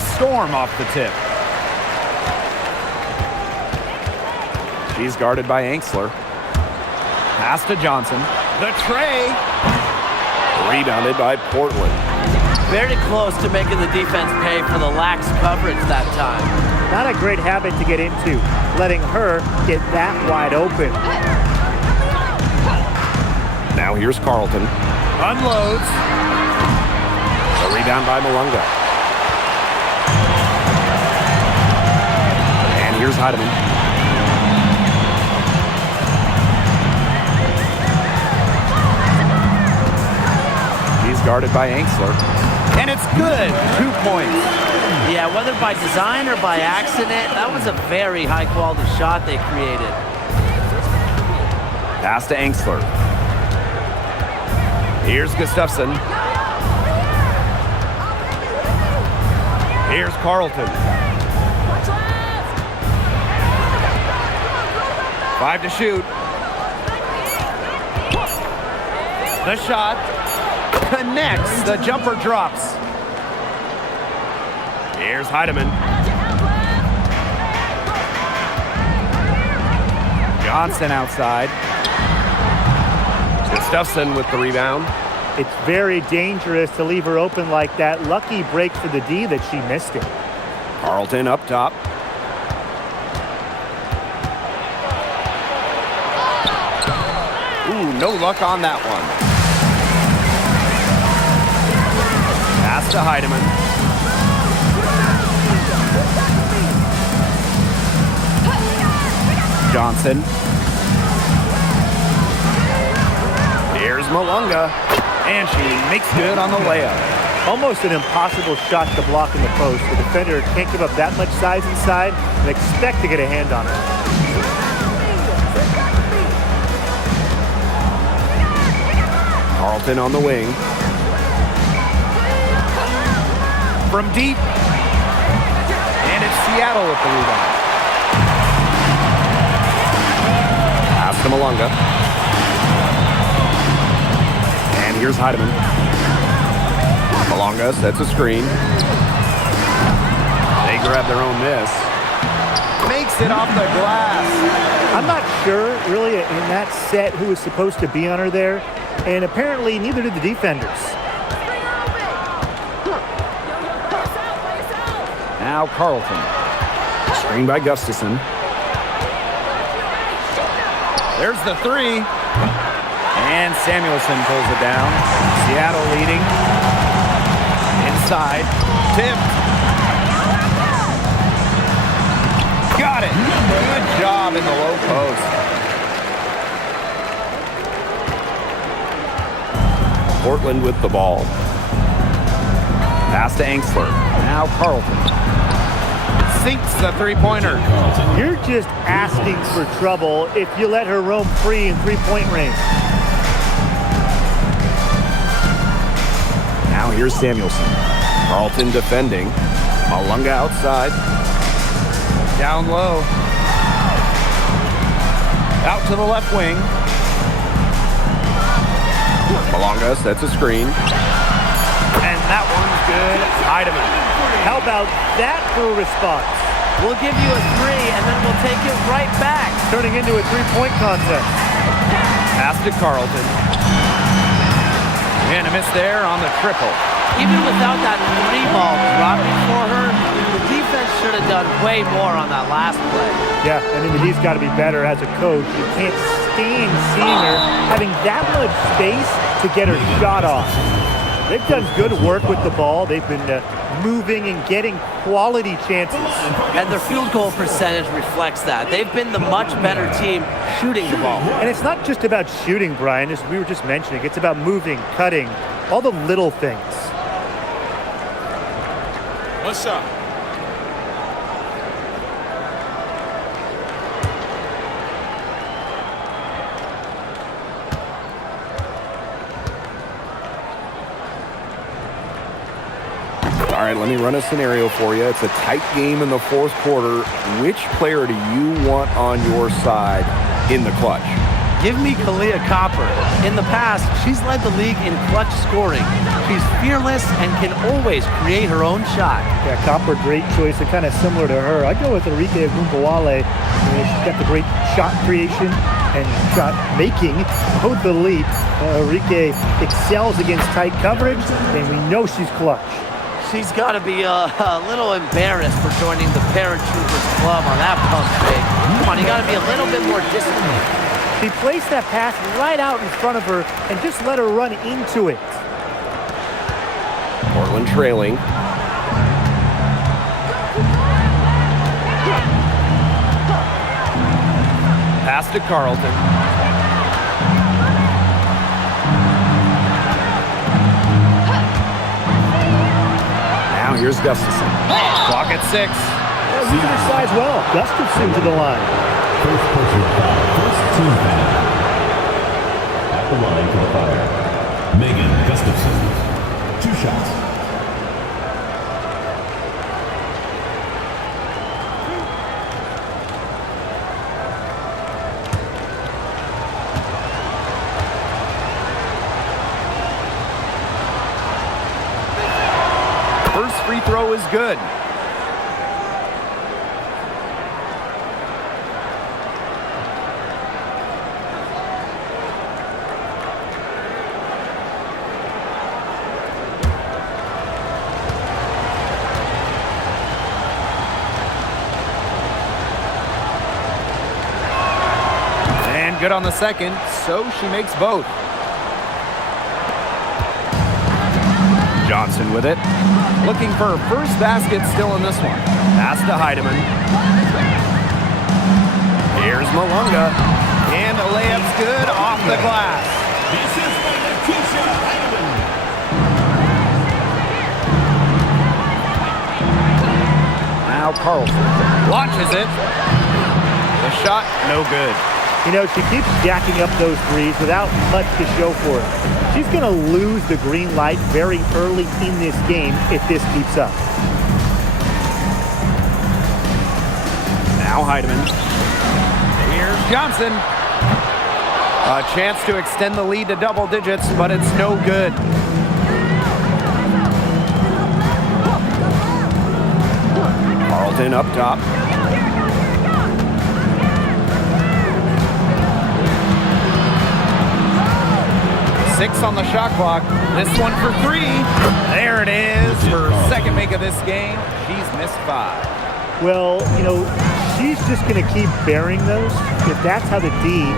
to storm off the tip. She's guarded by Angsler. Pass to Johnson. The tray. Rebounded by Portland. Very close to making the defense pay for the lax coverage that time. Not a great habit to get into, letting her get that wide open. Now here's Carlton. Unloads. A rebound by Malunga. And here's Heidemann. He's guarded by Angsler. And it's good. 2 points. Yeah, whether by design or by accident, that was a very high-quality shot they created. Pass to Angsler. Here's Gustafson. Here's Carlton. 5 to shoot. The shot connects. The jumper drops. Here's Heidemann. Johnson outside. Gustafson with the rebound. It's very dangerous to leave her open like that. Lucky break for the D that she missed it. Carlton up top. Ooh, no luck on that one. Pass to Heidemann. Johnson. Here's Malunga. And she makes good on the layup. Almost an impossible shot to block in the post. The defender can't give up that much size inside and expect to get a hand on her. Carlton on the wing. From deep. And it's Seattle with the rebound. Pass to Malunga. And here's Heidemann. Malunga sets a screen. They grab their own miss. Makes it off the glass. I'm not sure, really, in that set who was supposed to be on her there. And apparently, neither did the defenders. Now Carlton. Screen by Gustafson. There's the three. And Samuelson pulls it down. Seattle leading. Inside. Tipped. Got it. Good job in the low post. Portland with the ball. Pass to Angsler. Now Carlton. Sinks the three-pointer. You're just asking for trouble if you let her roam free in three-point range. Now here's Samuelson. Carlton defending. Malunga outside. Down low. Out to the left wing. Malunga sets a screen. And that one's good. Heidemann. How about that for a response? We'll give you a three, and then we'll take it right back. Turning into a three-point contest. Pass to Carlton. And a miss there on the triple. Even without that three ball dropping for her, the defense should have done way more on that last play. Yeah, I mean, he's got to be better as a coach. You can't stand seeing her having that much space to get her shot off. They've done good work with the ball. They've been moving and getting quality chances. And their field goal percentage reflects that. They've been the much better team shooting the ball. And it's not just about shooting, Brian, as we were just mentioning. It's about moving, cutting, all the little things. What's up? All right, let me run a scenario for you. It's a tight game in the fourth quarter. Which player do you want on your side in the clutch? Give me Kalia Copper. In the past, she's led the league in clutch scoring. She's fearless and can always create her own shot. Yeah, Copper, great choice. They're kind of similar to her. I go with Enrique Agumbawale. She's got the great shot creation and shot making, both elite. Enrique excels against tight coverage, and we know she's clutch. She's got to be a little embarrassed for joining the Paratroopers Club on that pump fake. Come on, you got to be a little bit more disciplined. He placed that pass right out in front of her and just let her run into it. Portland trailing. Pass to Carlton. Now here's Gustafson. Clock at 6. Using her size well. Gustafson to the line. First personal foul, first team foul. At the line for the fire, Megan Gustafson. 2 shots. First free throw is good. Good on the second, so she makes both. Johnson with it. Looking for her first basket still in this one. Pass to Heidemann. Here's Malunga. And a layup's good off the glass. This is Natisha Heidemann. Now Carlson launches it. The shot, no good. You know, she keeps jacking up those threes without much to show for it. She's going to lose the green light very early in this game if this keeps up. Now Heidemann. Here's Johnson. A chance to extend the lead to double digits, but it's no good. Carlton up top. 6 on the shot clock. This one for 3. There it is. Her second make of this game. She's missed 5. Well, you know, she's just going to keep bearing those. If that's how the D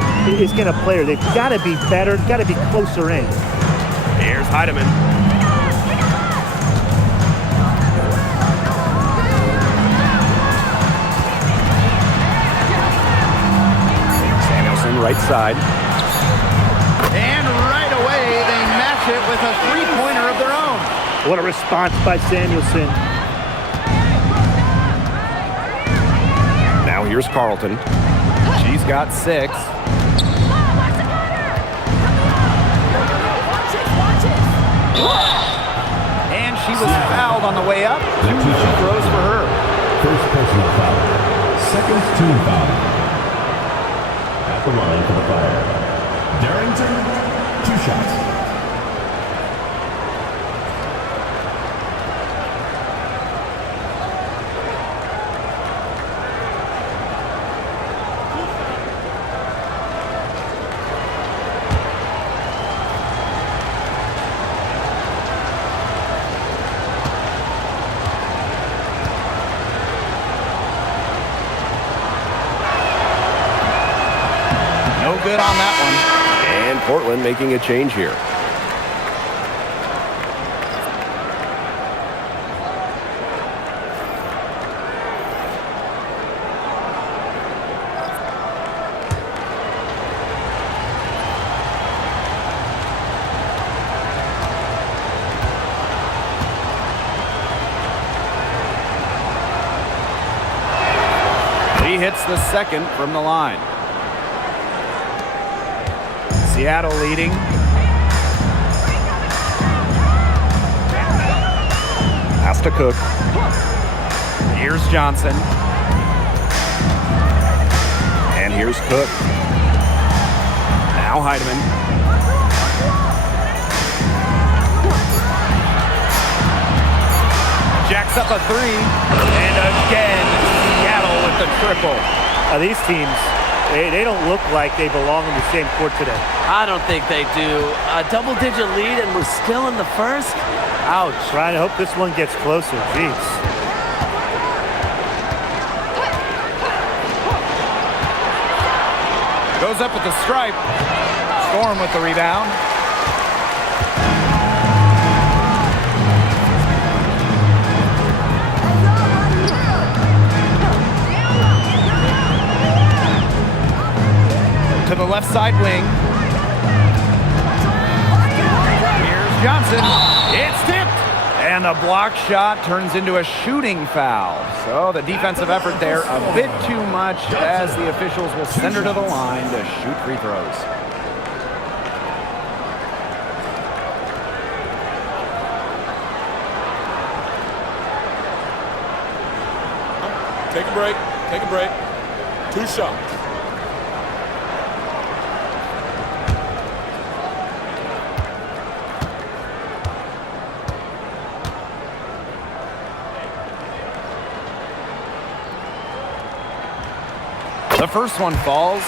is going to play her, they've got to be better, got to be closer in. Here's Heidemann. Samuelson right side. And right away, they match it with a three-pointer of their own. What a response by Samuelson. Now here's Carlton. She's got 6. And she was fouled on the way up. 2 free throws for her. First personal foul. Second team foul. At the line for the fire. Darrington, 2 shots. No good on that one. And Portland making a change here. He hits the second from the line. Seattle leading. Pass to Cook. Here's Johnson. And here's Cook. Now Heidemann. Jacks up a three. And again, Seattle with the triple. These teams, they don't look like they belong in the same court today. I don't think they do. A double-digit lead and we're still in the first? Ouch. Trying to hope this one gets closer. Jeez. Goes up with the stripe. Storm with the rebound. To the left side wing. Here's Johnson. It's tipped. And the block shot turns into a shooting foul. So the defensive effort there a bit too much as the officials will send her to the line to shoot free throws. Take a break. Take a break. 2 shots. The first one falls.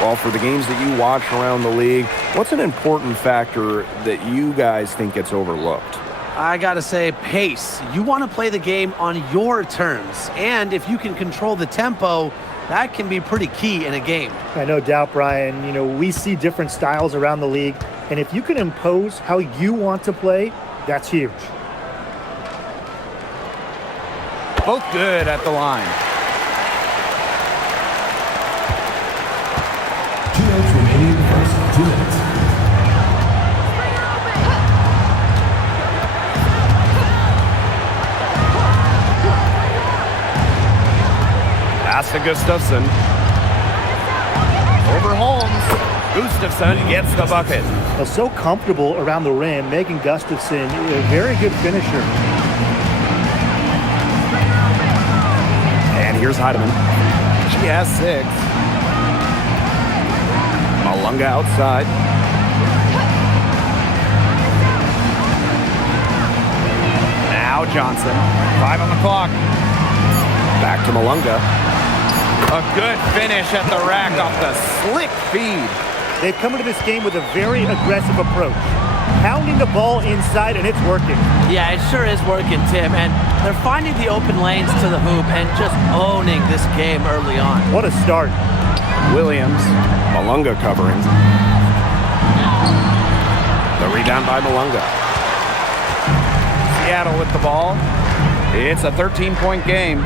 Well, for the games that you watch around the league, what's an important factor that you guys think gets overlooked? I gotta say, pace. You want to play the game on your terms. And if you can control the tempo, that can be pretty key in a game. No doubt, Brian. You know, we see different styles around the league. And if you can impose how you want to play, that's huge. Both good at the line. 2 minutes remaining in the first. 2 minutes. Pass to Gustafson. Over Holmes. Gustafson gets the bucket. So comfortable around the rim. Megan Gustafson, a very good finisher. And here's Heidemann. She has 6. Malunga outside. Now Johnson. 5 on the clock. Back to Malunga. A good finish at the rack off the slick feed. They've come into this game with a very aggressive approach. Pounding the ball inside, and it's working. Yeah, it sure is working, Tim. And they're finding the open lanes to the hoop and just owning this game early on. What a start. Williams. Malunga covering. The rebound by Malunga. Seattle with the ball. It's a 13-point game.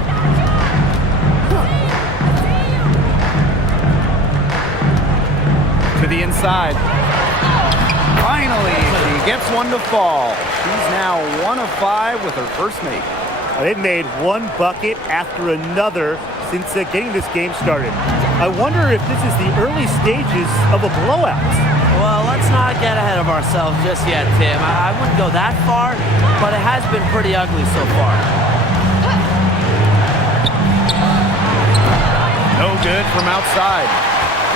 To the inside. Finally, she gets one to fall. She's now 1 of 5 with her first make. They've made one bucket after another since getting this game started. I wonder if this is the early stages of a blowout. Well, let's not get ahead of ourselves just yet, Tim. I wouldn't go that far, but it has been pretty ugly so far. No good from outside.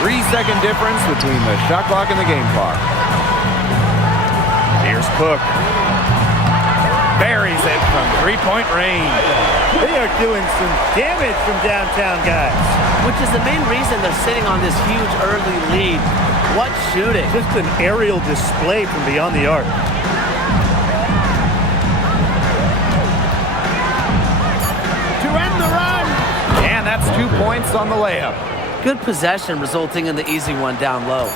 3-second difference between the shot clock and the game clock. Here's Cook. Buries it from 3-point range. They are doing some damage from downtown, guys. Which is the main reason they're sitting on this huge early lead. What shooting. Just an aerial display from beyond the arc. To end the run. And that's 2 points on the layup. Good possession resulting in the easy one down low.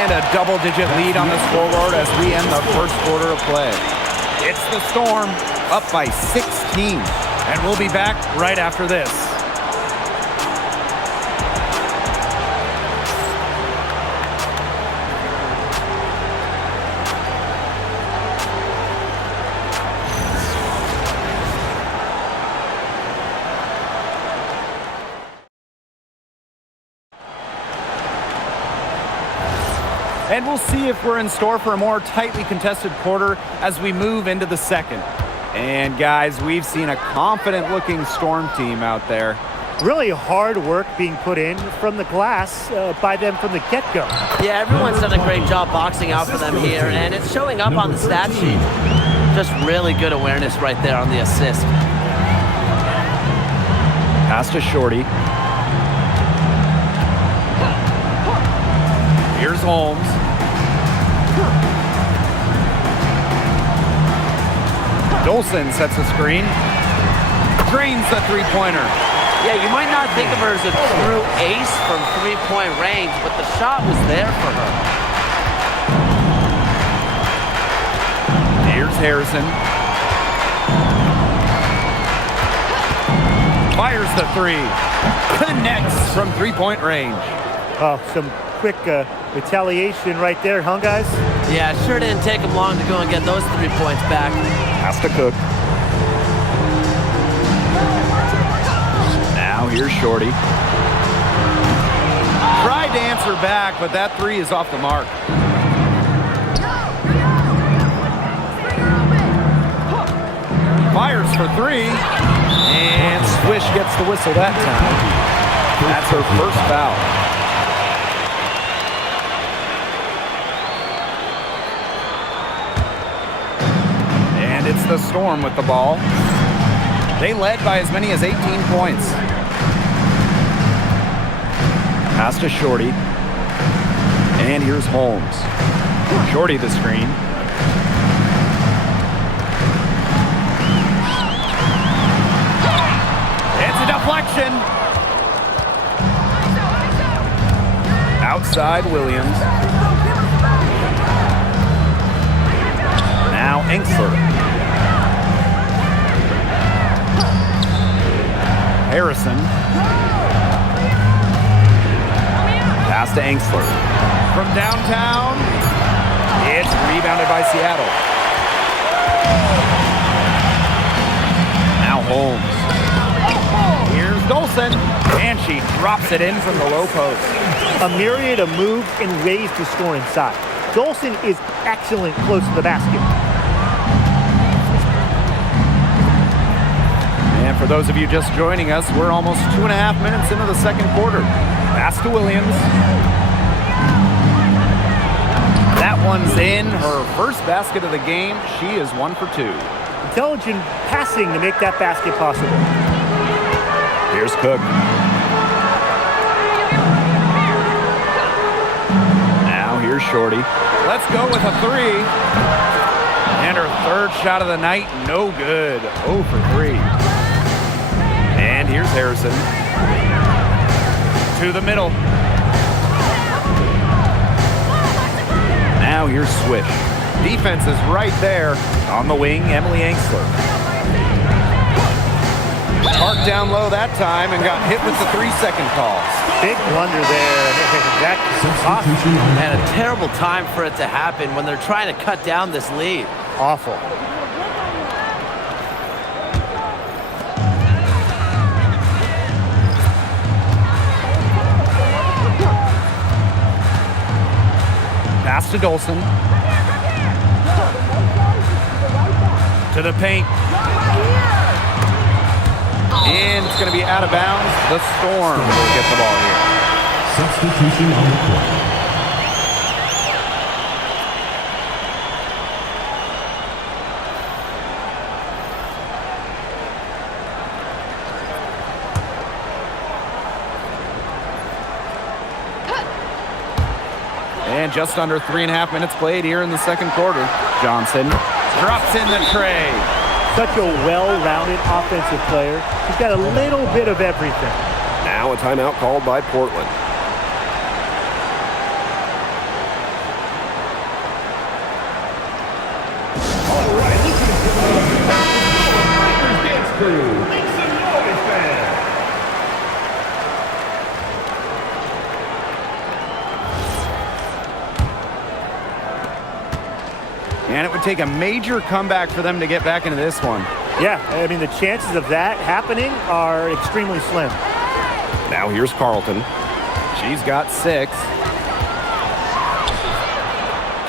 And a double-digit lead on the scoreboard as we end the first quarter of play. It's the Storm up by 16. And we'll be back right after this. And we'll see if we're in store for a more tightly contested quarter as we move into the second. And guys, we've seen a confident-looking Storm team out there. Really hard work being put in from the glass by them from the get-go. Yeah, everyone's done a great job boxing out for them here, and it's showing up on the stat sheet. Just really good awareness right there on the assist. Pass to Shorty. Here's Holmes. Dolson sets a screen. Drains the three-pointer. Yeah, you might not think of her as a true ace from three-point range, but the shot was there for her. Here's Harrison. Fires the three. Connects from three-point range. Oh, some quick retaliation right there, huh, guys? Yeah, sure didn't take him long to go and get those 3 points back. Has to Cook. Now here's Shorty. Tried to answer back, but that three is off the mark. Fires for three. And Swish gets the whistle that time. That's her first foul. And it's the Storm with the ball. They led by as many as 18 points. Pass to Shorty. And here's Holmes. Shorty the screen. It's a deflection. Outside Williams. Now Enksler. Harrison. Pass to Enksler. From downtown, it's rebounded by Seattle. Now Holmes. Here's Dolson, and she drops it in from the low post. A myriad of moves and ways to score inside. Dolson is excellent close to the basket. And for those of you just joining us, we're almost 2.5 minutes into the second quarter. Pass to Williams. That one's in. Her first basket of the game. She is 1 for 2. Intelligent passing to make that basket possible. Here's Cook. Now here's Shorty. Let's go with a three. And her third shot of the night, no good. 0 for 3. And here's Harrison. To the middle. Now here's Swish. Defense is right there. On the wing, Emily Enksler. Parked down low that time and got hit with the 3-second call. Big blunder there. That's awesome. Man, a terrible time for it to happen when they're trying to cut down this lead. Awful. Pass to Dolson. To the paint. And it's going to be out of bounds. The Storm will get the ball here. Substitution on the court. And just under 3.5 minutes played here in the second quarter. Johnson drops in the tray. Such a well-rounded offensive player. He's got a little bit of everything. Now a timeout called by Portland. All right, listen to the dance crew. Make some noise, fans. And it would take a major comeback for them to get back into this one. Yeah, I mean, the chances of that happening are extremely slim. Now here's Carlton. She's got 6.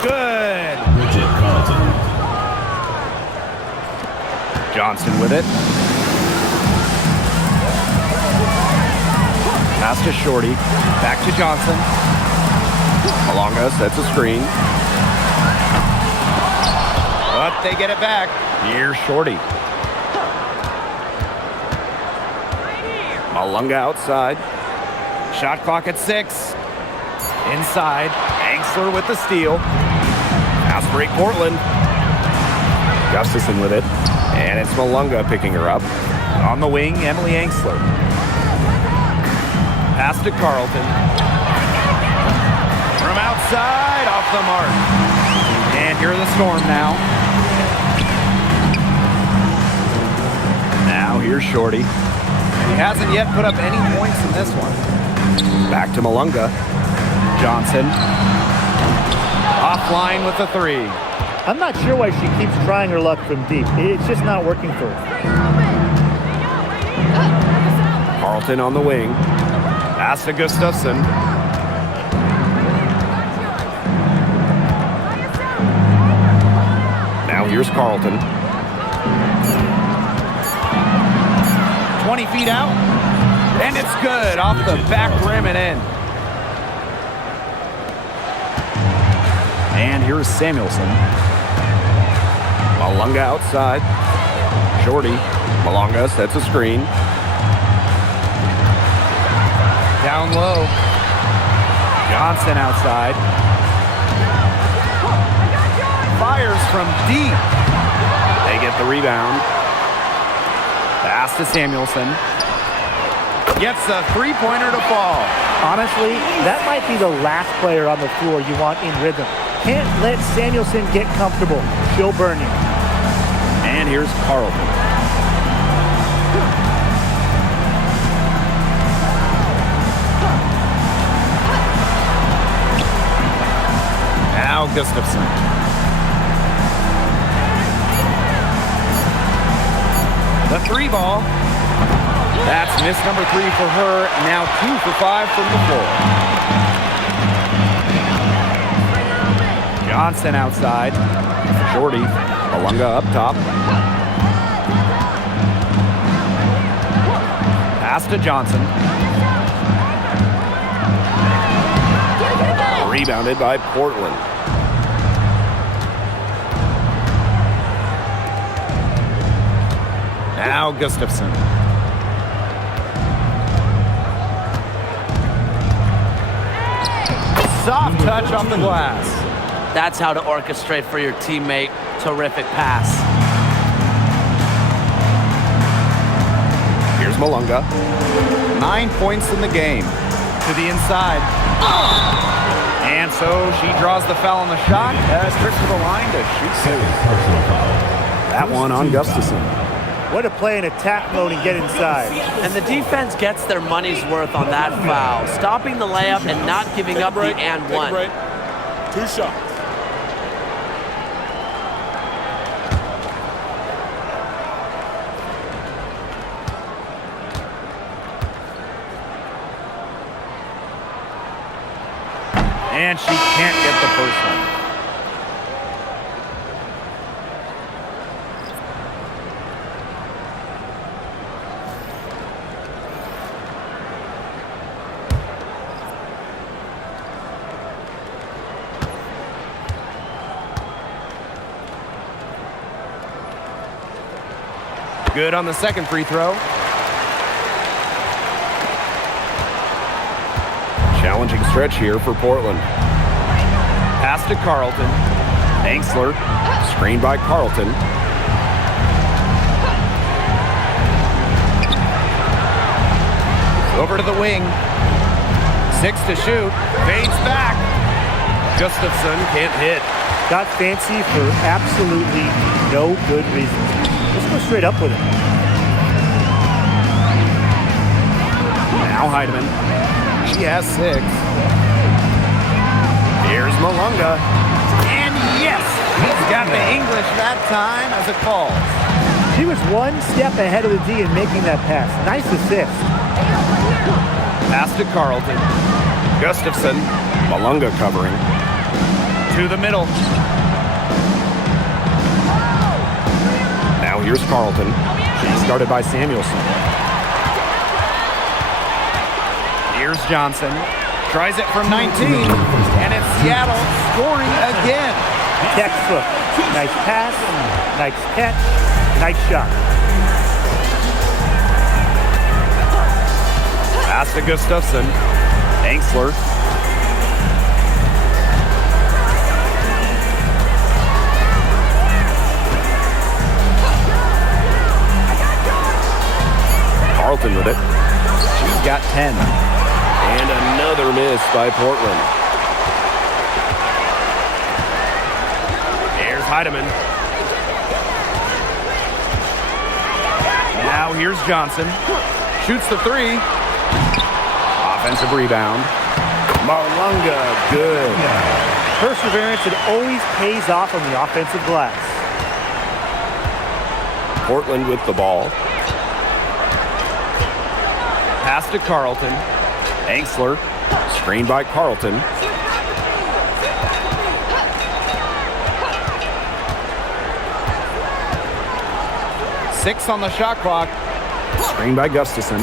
Good. Bridget Carlton. Johnson with it. Pass to Shorty. Back to Johnson. Malonga sets a screen. But they get it back. Here's Shorty. Malonga outside. Shot clock at 6. Inside. Angsler with the steal. Pass break Portland. Gustafson with it. And it's Malonga picking her up. On the wing, Emily Angsler. Pass to Carlton. From outside, off the mark. And here are the Storm now. Now here's Shorty. He hasn't yet put up any points in this one. Back to Malonga. Johnson. Offline with the 3. I'm not sure why she keeps trying her luck from deep. It's just not working for her. Carlton on the wing. Pass to Gustafson. Now here's Carlton. 20 feet out. And it's good. Off the back rim and in. And here's Samuelson. Malonga outside. Shorty. Malonga sets a screen. Down low. Johnson outside. Fires from deep. They get the rebound. Pass to Samuelson. Gets a three-pointer to fall. Honestly, that might be the last player on the floor you want in rhythm. Can't let Samuelson get comfortable. She'll burn you. And here's Carlton. Now Gustafson. The 3 ball. That's miss number 3 for her. Now 2 for 5 from the floor. Johnson outside. Shorty. Malonga up top. Pass to Johnson. Rebounded by Portland. Now Gustafson. Soft touch off the glass. That's how to orchestrate for your teammate. Terrific pass. Here's Malonga. 9 points in the game. To the inside. And so she draws the foul on the shot. Trips to the line to shoot. Second personal foul. That one on Gustafson. Way to play in attack mode and get inside. And the defense gets their money's worth on that foul. Stopping the layup and not giving up the and Take a one. break. 2 shots. And she can't get the first one. Good on the second free throw. Challenging stretch here for Portland. Pass to Carlton. Angsler. Screened by Carlton. Over to the wing. 6 to shoot. Fades back. Gustafson can't hit. Got fancy for absolutely no good reason. Let's go straight up with it. Now Heidemann. She has 6. Here's Malonga. And yes, he's got the English that time as it falls. She was one step ahead of the D in making that pass. Nice assist. Pass to Carlton. Gustafson Malonga covering. to the middle. Now here's Carlton. She started by Samuelson. Here's Johnson. Tries it from 19, and it's Seattle scoring again. Textbook. Nice pass, nice catch, nice shot. Pass to Gustafson. Angsler. Carlton with it. She's got 10. And another miss by Portland. Here's Heidemann. Now here's Johnson. Shoots the three. Offensive rebound. Malunga, good. Perseverance, it always pays off on the offensive glass. Portland with the ball. Pass to Carlton. Angsler, screened by Carlton. Six on the shot clock. Screened by Gustafson.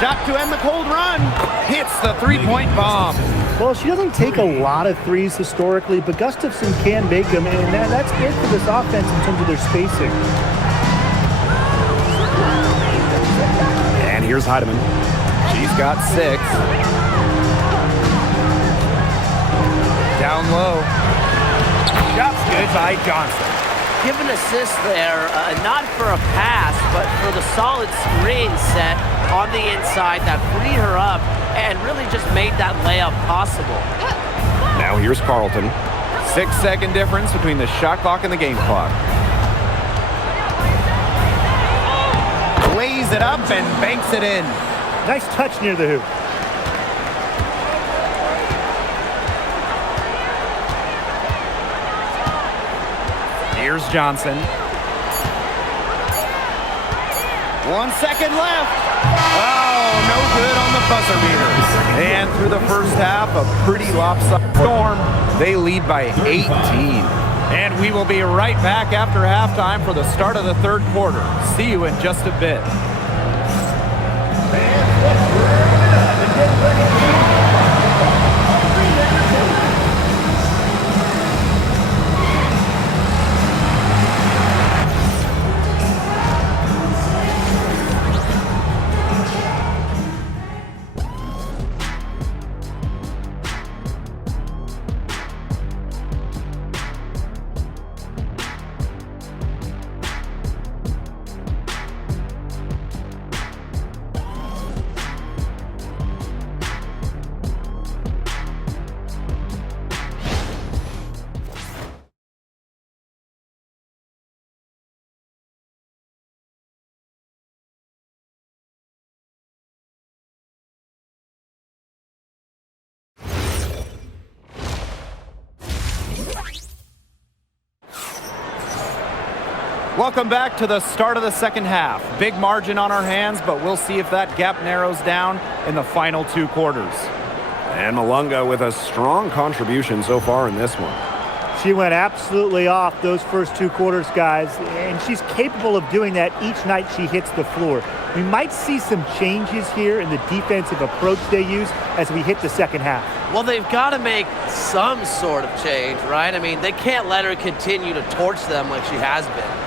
Shot to end the cold run. Hits the three-point bomb. Well, she doesn't take a lot of threes historically, but Gustafson can make them, and that's good for this offense in terms of their spacing. And here's Heidemann. She's got 6. Down low. Shot's good by Johnson. Give an assist there, not for a pass, but for the solid screen set on the inside that freed her up and really just made that layup possible. Now here's Carlton. 6-second difference between the shot clock and the game clock. Lays it up and banks it in. Nice touch near the hoop. Here's Johnson. 1 second left. Oh, no good on the buzzer beater. And through the first half, a pretty lopsided Storm. They lead by 18. And we will be right back after halftime for the start of the third quarter. See you in just a bit. Welcome back to the start of the second half. Big margin on our hands, but we'll see if that gap narrows down in the final 2 quarters. And Malunga with a strong contribution so far in this one. She went absolutely off those first 2 quarters, guys, and she's capable of doing that each night she hits the floor. We might see some changes here in the defensive approach they use as we hit the second half. Well, they've got to make some sort of change, right? I mean, they can't let her continue to torch them like she has been.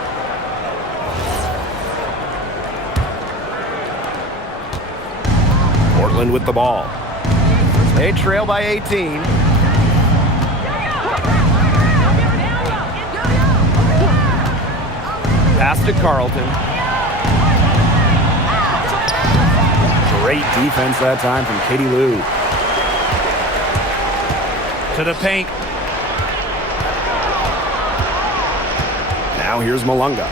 Portland with the ball. They trail by 18. Pass to Carlton. Great defense that time from Katie Lou. To the paint. Now here's Malunga.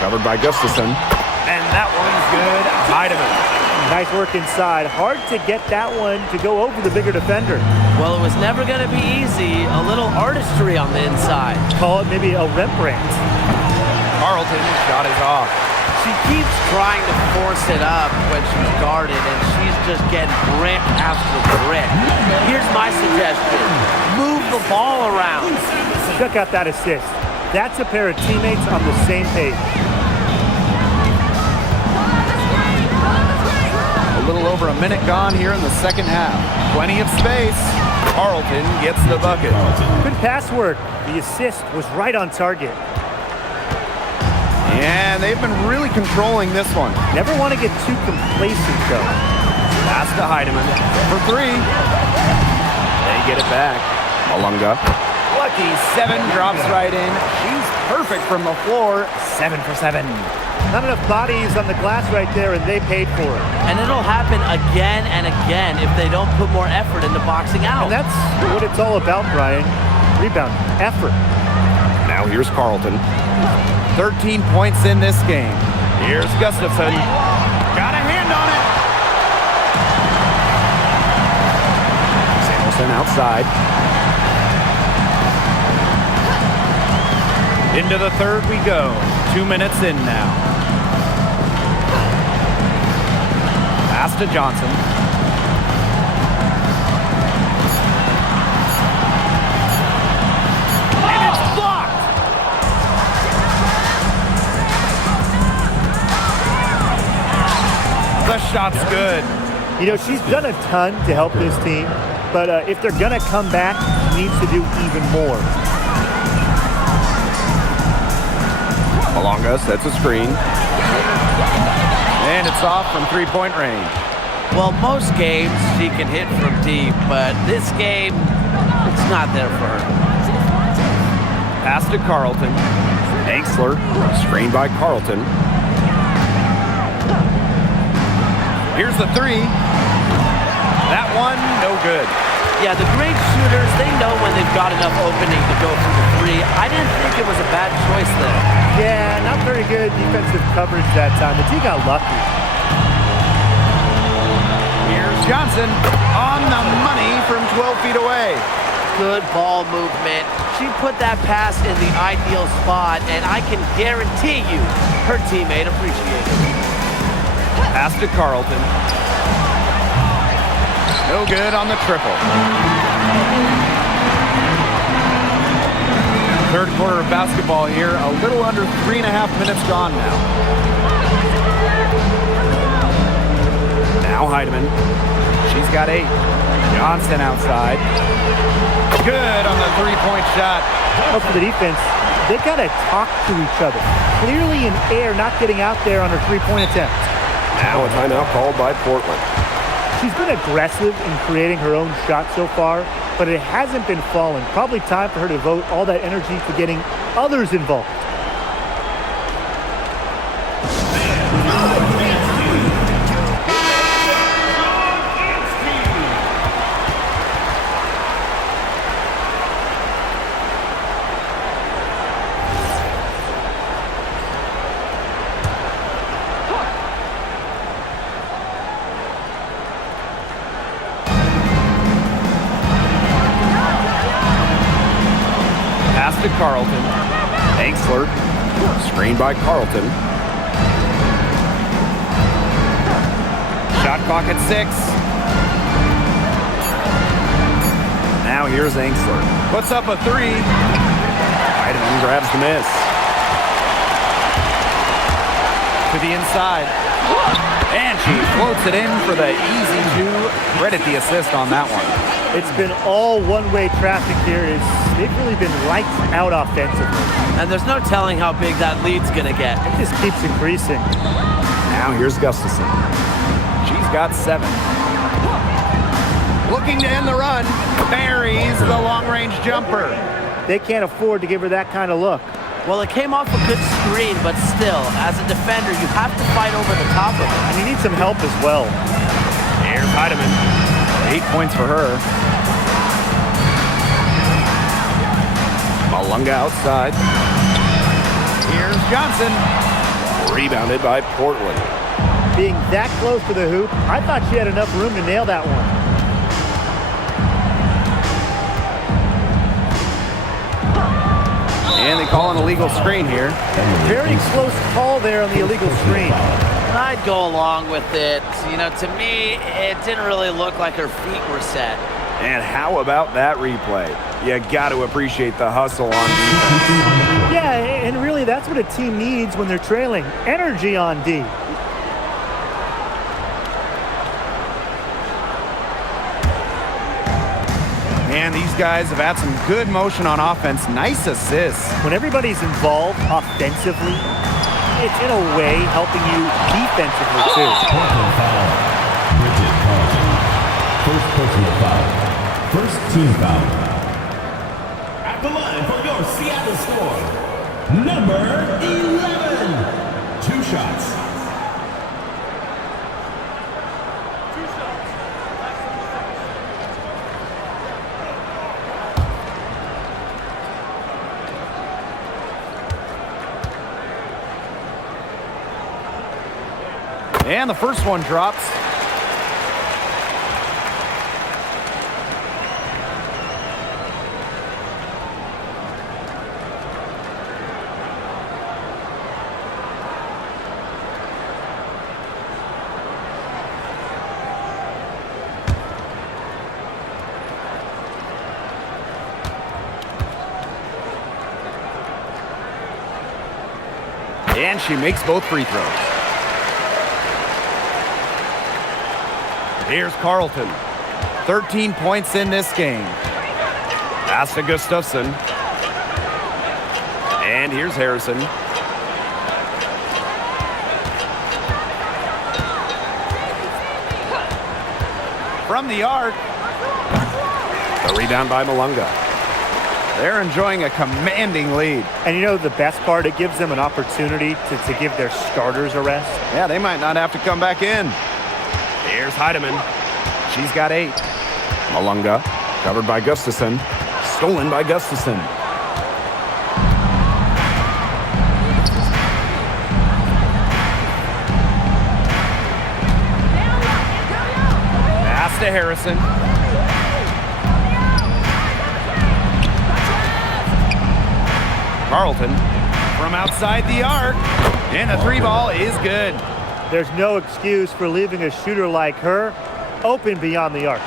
Covered by Gustafson. And that one's good. Heidemann. Nice work inside. Hard to get that one to go over the bigger defender. Well, it was never going to be easy. A little artistry on the inside. Call it maybe a Rembrandt. Carlton's shot is off. She keeps trying to force it up when she's guarded, and she's just getting brick after brick. Here's my suggestion. Move the ball around. Check out that assist. That's a pair of teammates on the same page. little over a minute gone here in the second half. Plenty of space. Carlton gets the bucket. Good pass work. The assist was right on target. And they've been really controlling this one. Never want to get too complacent, though. Pass to Heidemann for three. They get it back. Malunga. Lucky 7 drops right in. She's perfect from the floor. 7 for 7. Not enough bodies on the glass right there, and they paid for it. And it'll happen again and again if they don't put more effort into boxing out. And that's what it's all about, Brian. Rebound, effort. Now here's Carlton. 13 points in this game. Here's Gustafson. Got a hand on it. Samuelson outside. Into the third we go. 2 minutes in now. Pass to Johnson. And it's blocked. The shot's good. You know, she's done a ton to help this team, but if they're going to come back, she needs to do even more. Malunga sets a screen. And it's off from three-point range. Well, most games she can hit from deep, but this game, it's not there for her. Pass to Carlton. Angsler, screened by Carlton. Here's the three. That one, no good. Yeah, the great shooters, they know when they've got enough opening to go for the three. I didn't think it was a bad choice there. Yeah, not very good defensive coverage that time. The team got lucky. Here's Johnson on the money from 12 feet away. Good ball movement. She put that pass in the ideal spot, and I can guarantee you her teammate appreciated it. Pass to Carlton. No good on the triple. Third quarter of basketball here. A little under 3.5 minutes gone now. Now Heidemann. She's got 8. Johnson outside. Good on the three-point shot. Oh, for the defense, they got to talk to each other. Clearly in air, not getting out there on her three-point attempt. Now a timeout called by Portland. She's been aggressive in creating her own shot so far, but it hasn't been falling. Probably time for her to devote all that energy to getting others involved. To Carlton. Angsler, screened by Carlton. Shot clock at 6. Now here's Angsler. Puts up a 3. Heidemann grabs the miss. To the inside. And she floats it in for the easy 2. Credit the assist on that one. It's been all one-way traffic here. They've really been lights out offensively. And there's no telling how big that lead's going to get. It just keeps increasing. Now here's Gustafson. She's got 7. Looking to end the run. Buries the long-range jumper. They can't afford to give her that kind of look. Well, it came off a good screen, but still, as a defender, you have to fight over the top of it. And you need some help as well. Here's Heidemann. 8 points for her. Malunga outside. Here's Johnson. Rebounded by Portland. Being that close to the hoop, I thought she had enough room to nail that one. And they call an illegal screen here. Very close call there on the illegal screen. I'd go along with it. You know, to me, it didn't really look like her feet were set. And how about that replay? You got to appreciate the hustle on defense. Yeah, and really that's what a team needs when they're trailing. Energy on D. And these guys have had some good motion on offense. Nice assists. When everybody's involved offensively, it's in a way helping you defensively too. Personal foul. Bridget Carlson. First personal foul. First team foul. At the line for your Seattle score, number 11. 2 shots. And the first one drops. And she makes both free throws. Here's Carlton. 13 points in this game. Pass to Gustafson. And here's Harrison. From the arc. The rebound by Malunga. They're enjoying a commanding lead. And you know the best part? It gives them an opportunity to give their starters a rest. Yeah, they might not have to come back in. Here's Heidemann. She's got 8. Malunga, covered by Gustafson. Stolen by Gustafson. Pass to Harrison. Carlton from outside the arc. And the 3 ball is good. There's no excuse for leaving a shooter like her open beyond the arc.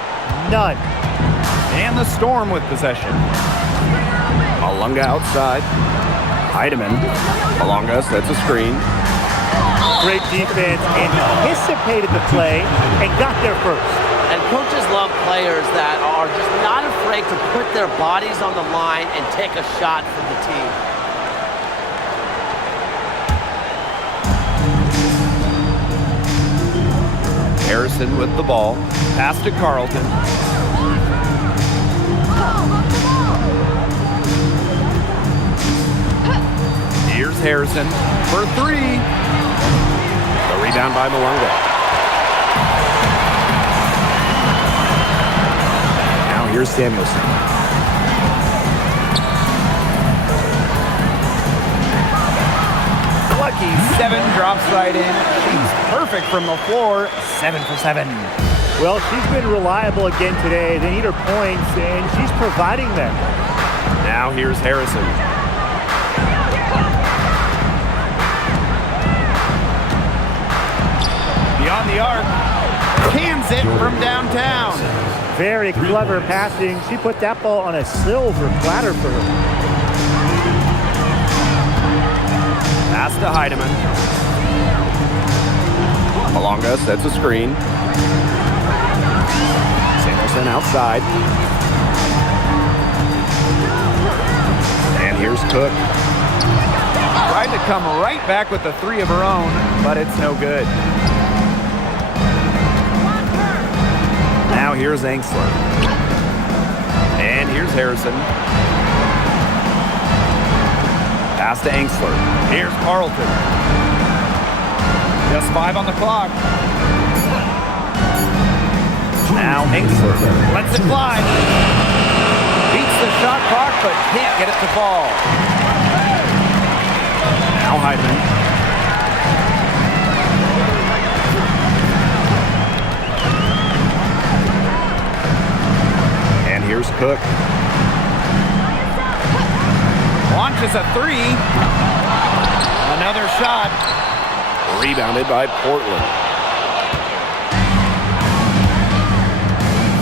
None. And the Storm with possession. Malunga outside. Heidemann. Malunga sets a screen. Great defense, anticipated the play, and got there first. And coaches love players that are just not afraid to put their bodies on the line and take a shot for the team. Harrison with the ball. Pass to Carlton. Here's Harrison for 3. The rebound by Malunga. Now here's Samuelson. Lucky 7 drops right in. She's perfect from the floor. 7 for 7. Well, she's been reliable again today. They need her points, and she's providing them. Now here's Harrison. Beyond the arc. Cans it from downtown. Very clever passing. She put that ball on a silver platter for her. Pass to Heidemann. Malunga sets a screen. Samuelson outside. And here's Cook. Tried to come right back with the 3 of her own, but it's no good. Now here's Angsler. And here's Harrison. Pass to Angsler. Here's Carlton. Just 5 on the clock. Now Angsler lets it fly. Beats the shot clock, but can't get it to fall. Now Heidemann. And here's Cook. Launches a 3. Another shot. Rebounded by Portland.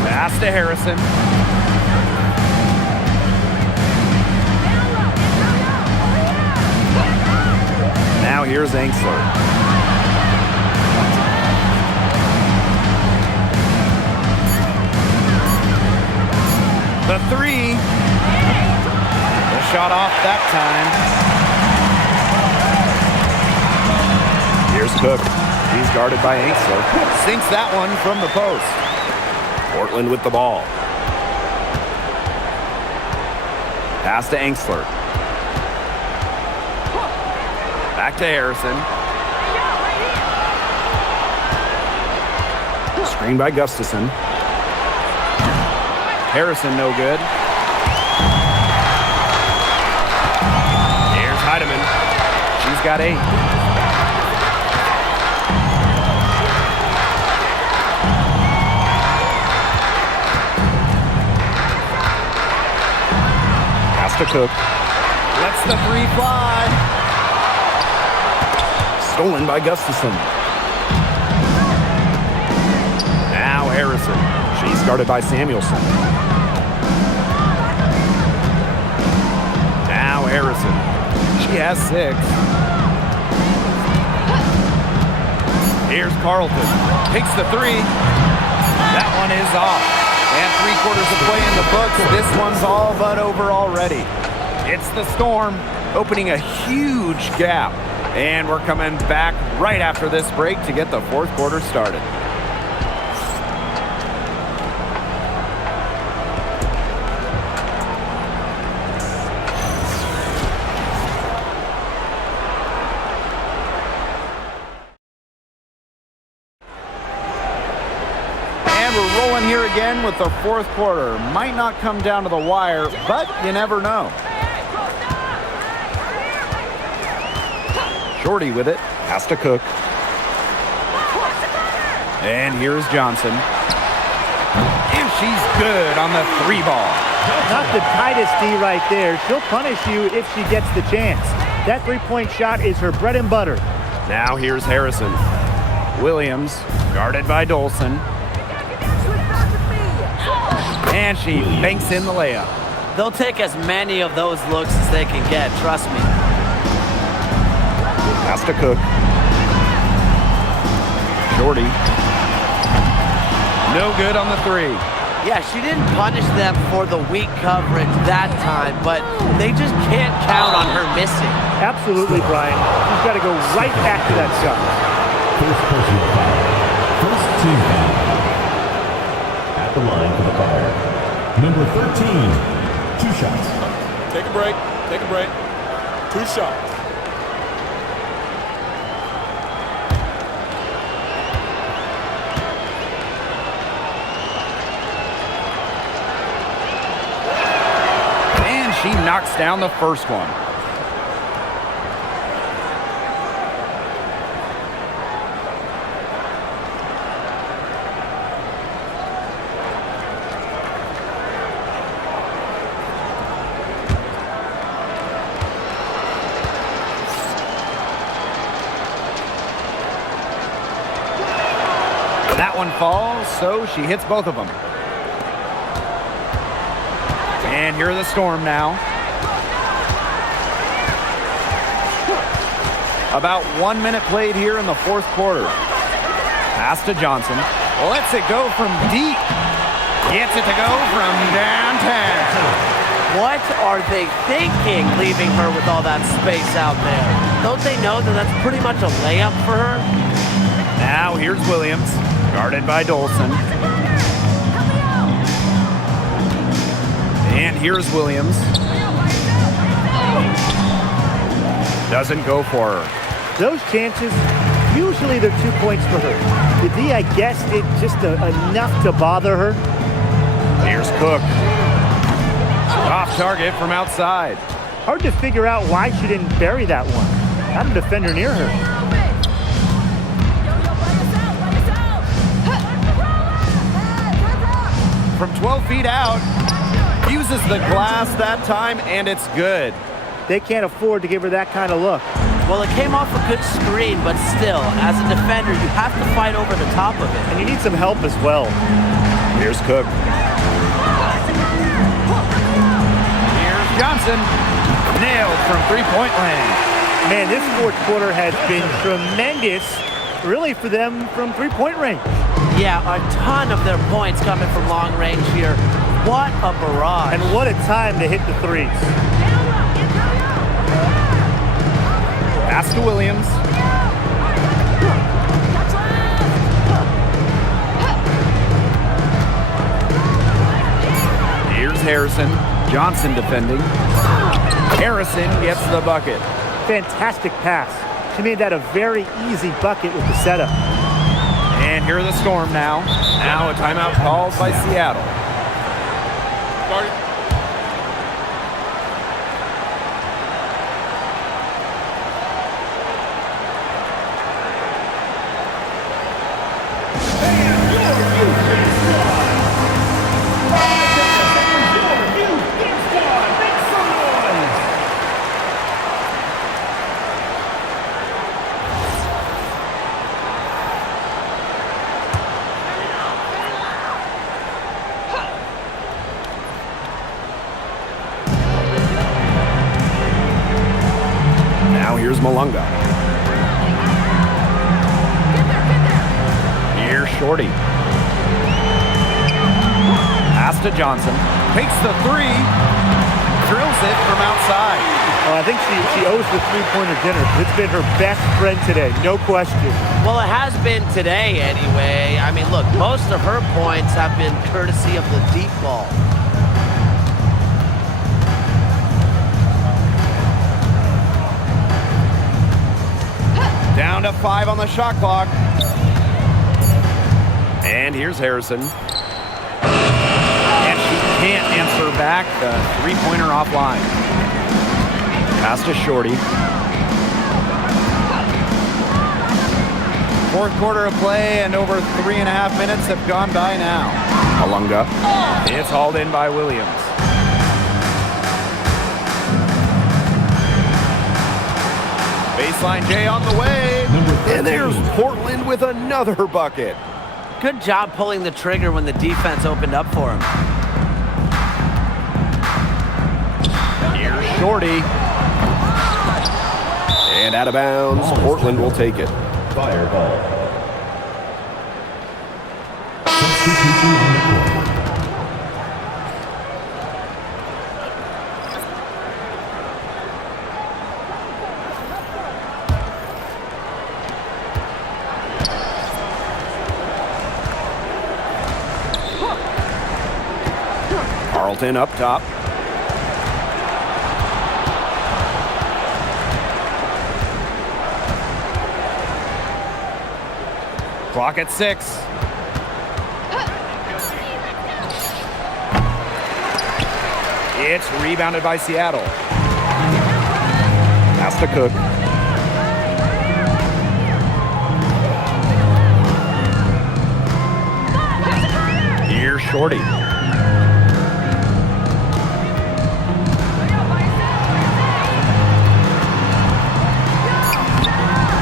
Pass to Harrison. Now here's Angsler. The three. The shot off that time. Here's Cook. He's guarded by Ainsley. Sinks that one from the post. Portland with the ball. Pass to Ainsley. Back to Harrison. Screen by Gustafson. Harrison no good. Here's Heidemann. She's got 8. Pass to Cook. Lets the 3 fly. Stolen by Gustafson. Now Harrison. She's guarded by Samuelson. Now Harrison. She has 6. Here's Carlton. Takes the 3. That one is off. And 3/4 of play in the books. This one's all but over already. It's the Storm opening a huge gap. And we're coming back right after this break to get the 4th quarter started. And we're rolling here again with the 4th quarter. Might not come down to the wire, but you never know. Shorty with it. Has to Cook. And here's Johnson. And she's good on the 3 ball. Not the tightest D right there. She'll punish you if she gets the chance. That 3-point shot is her bread and butter. Now here's Harrison. Williams, guarded by Dolson. And she banks in the layup. They'll take as many of those looks as they can get, trust me. Pass to Cook. Shorty. No good on the 3. Yeah, she didn't punish them for the weak coverage that time, but they just can't count on her missing. Absolutely, Brian. She's got to go right back to that shot. First personal foul. First team foul. At the line for the fire. Number 13. 2 shots. Take a break. Take a break. 2 shots. And she knocks down the first one. That one falls, so she hits both of them. And here are the Storm now. About 1 minute played here in the 4th quarter. Pass to Johnson. Lets it go from deep. Gets it to go from downtown. What are they thinking, leaving her with all that space out there? Don't they know that that's pretty much a layup for her? Now here's Williams, guarded by Dolson. And here's Williams. Doesn't go for her. Those chances, usually they're 2 points for her. The D, I guess, it just enough to bother her. Here's Cook. Off target from outside. Hard to figure out why she didn't bury that one. Not a defender near her. From 12 feet out, uses the glass that time, and it's good. They can't afford to give her that kind of look. Well, it came off a good screen, but still, as a defender, you have to fight over the top of it. And you need some help as well. Here's Cook. Here's Johnson. Nailed from 3-point land. Man, this 4th quarter has been tremendous, really, for them from 3-point range. Yeah, a ton of their points coming from long range here. What a barrage. And what a time to hit the threes. Pass to Williams. Here's Harrison. Johnson defending. Harrison gets the bucket. Fantastic pass. She made that a very easy bucket with the setup. And here are the Storm now. Now a timeout called by Seattle. Started. Here's Malunga. Here's Shorty. Pass to Johnson. Takes the three. Drills it from outside. Oh, I think she owes the three-pointer dinner. It's been her best friend today, no question. Well, it has been today anyway. I mean, look, most of her points have been courtesy of the deep ball. Down to 5 on the shot clock. And here's Harrison. And she can't answer back the three-pointer offline. Pass to Shorty. Fourth quarter of play and over 3.5 minutes have gone by now. Malunga. It's hauled in by Williams. Baseline J on the way. And there's Portland with another bucket. Good job pulling the trigger when the defense opened up for him. Here's Shorty. And out of bounds. Portland will take it. Fireball. Substitution on the court. Carlton up top. Clock at 6. It's rebounded by Seattle. Pass to Cook. Here's Shorty.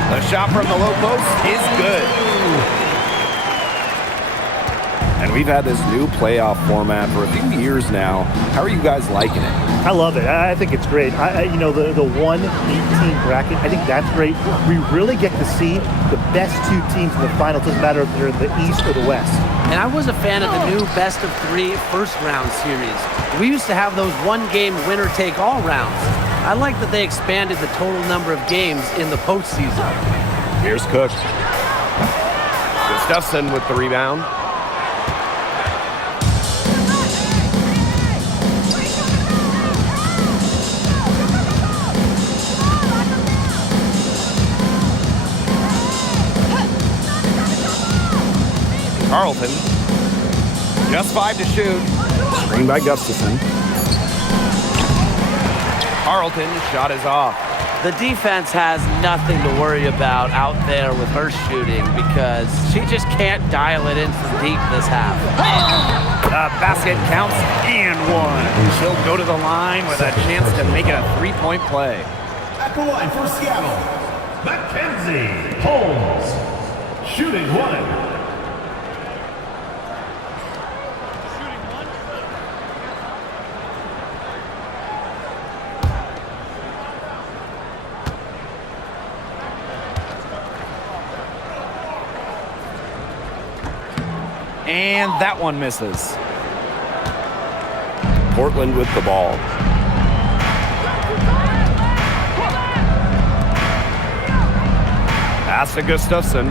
The shot from the low post is good. And we've had this new playoff format for a few years now. How are you guys liking it? I love it. I think it's great. You know, the 1-18 bracket, I think that's great. We really get to see the best two teams in the final. It doesn't matter if they're in the East or the West. And I was a fan of the new best-of-3 first-round series. We used to have those one-game winner-take-all rounds. I like that they expanded the total number of games in the postseason. Here's Cook. Gustafson with the rebound. Carlton. Just 5 to shoot. Screen by Gustafson. Carlton shot is off. The defense has nothing to worry about out there with her shooting because she just can't dial it in from deep this half. The basket counts and one. She'll go to the line with a chance to make it a three-point play. At the line for Seattle, Mackenzie Holmes. Shooting one. And that one misses. Portland with the ball. Pass to Gustafson.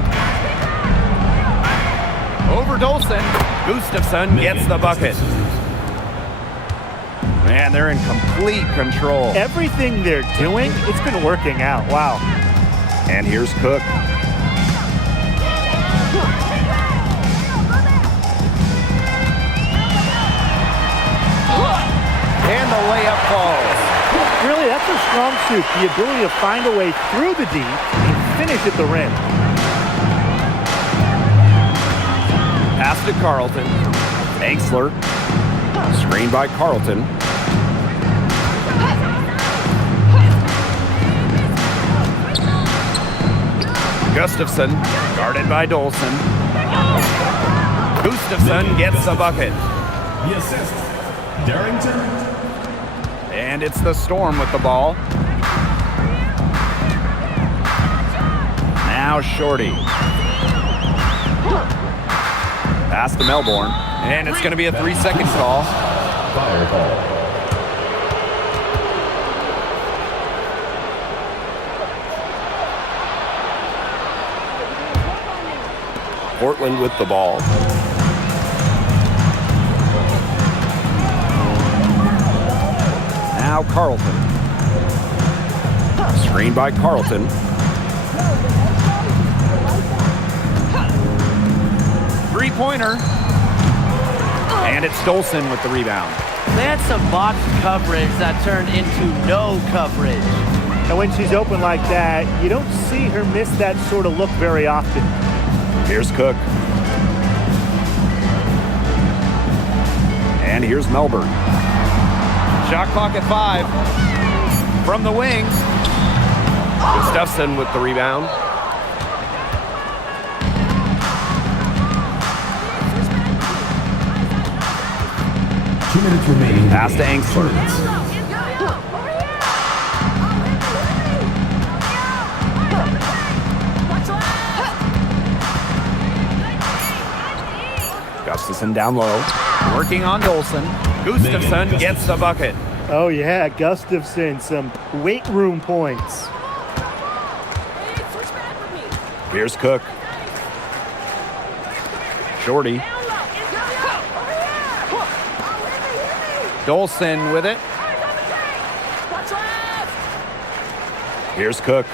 Over Dolson. Gustafson gets the bucket. Man, they're in complete control. Everything they're doing, it's been working out. Wow. And here's Cook. And the layup falls. Really, that's a strong suit, the ability to find a way through the D and finish at the rim. Pass to Carlton. Angsler. Screen by Carlton. Gustafson, guarded by Dolson. Gustafson gets the bucket. The assist, Darrington. And it's the Storm with the ball. Now Shorty. Pass to Melbourne. And it's going to be a 3-second call. Fire ball. Portland with the ball. Now Carlton. Screen by Carlton. Three-pointer. And it's Dolson with the rebound. They had some box coverage that turned into no coverage. And when she's open like that, you don't see her miss that sort of look very often. Here's Cook. And here's Melbourne. Shot clock at 5. From the wing. Gustafson with the rebound. Two minutes remaining. Pass to Angsler. Gustafson down low. Working on Dolson. Gustafson gets the bucket. Oh yeah, Gustafson, some weight room points. Here's Cook. Shorty. Dolson with it. Here's Cook.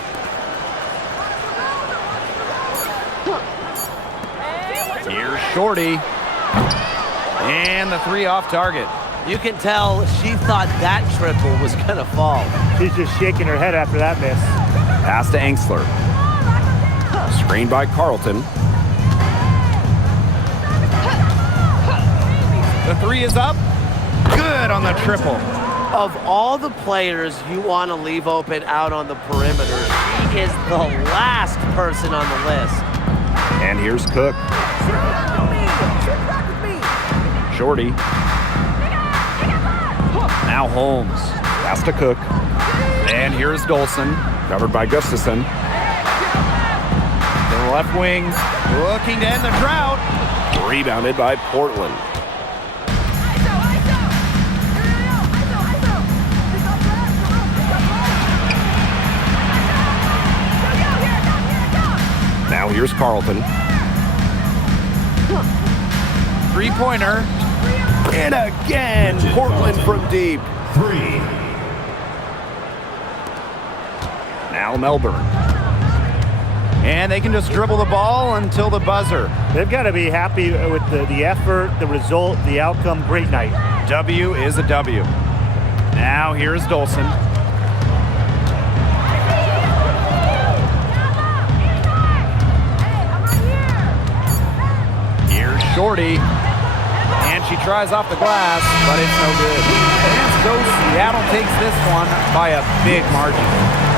Here's Shorty. And the 3 off target. You can tell she thought that triple was going to fall. She's just shaking her head after that miss. Pass to Angsler. Screened by Carlton. The 3 is up. Good on the triple. Of all the players you want to leave open out on the perimeter, she is the last person on the list. And here's Cook. Shorty. Now Holmes. Pass to Cook. And here's Dolson. Covered by Gustafson. The left wing. Looking to end the drought. Rebounded by Portland. Now here's Carlton. Three-pointer. And again, Portland from deep. 3. Now Melbourne. And they can just dribble the ball until the buzzer. They've got to be happy with the effort, the result, the outcome. Great night. W is a W. Now here's Dolson. Here's Shorty. And she tries off the glass, but it's no good. And so Seattle takes this one by a big margin.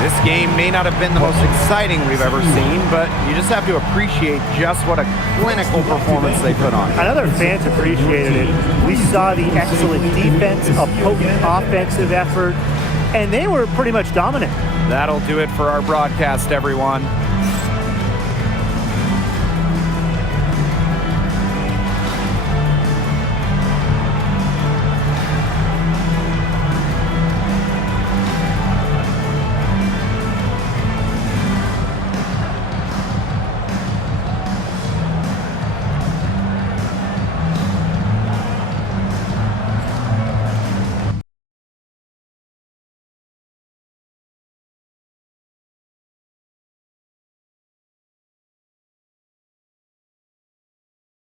This game may not have been the most exciting we've ever seen, but you just have to appreciate just what a clinical performance they put on. I know their fans appreciated it. We saw the excellent defense, a potent offensive effort, and they were pretty much dominant. That'll do it for our broadcast, everyone.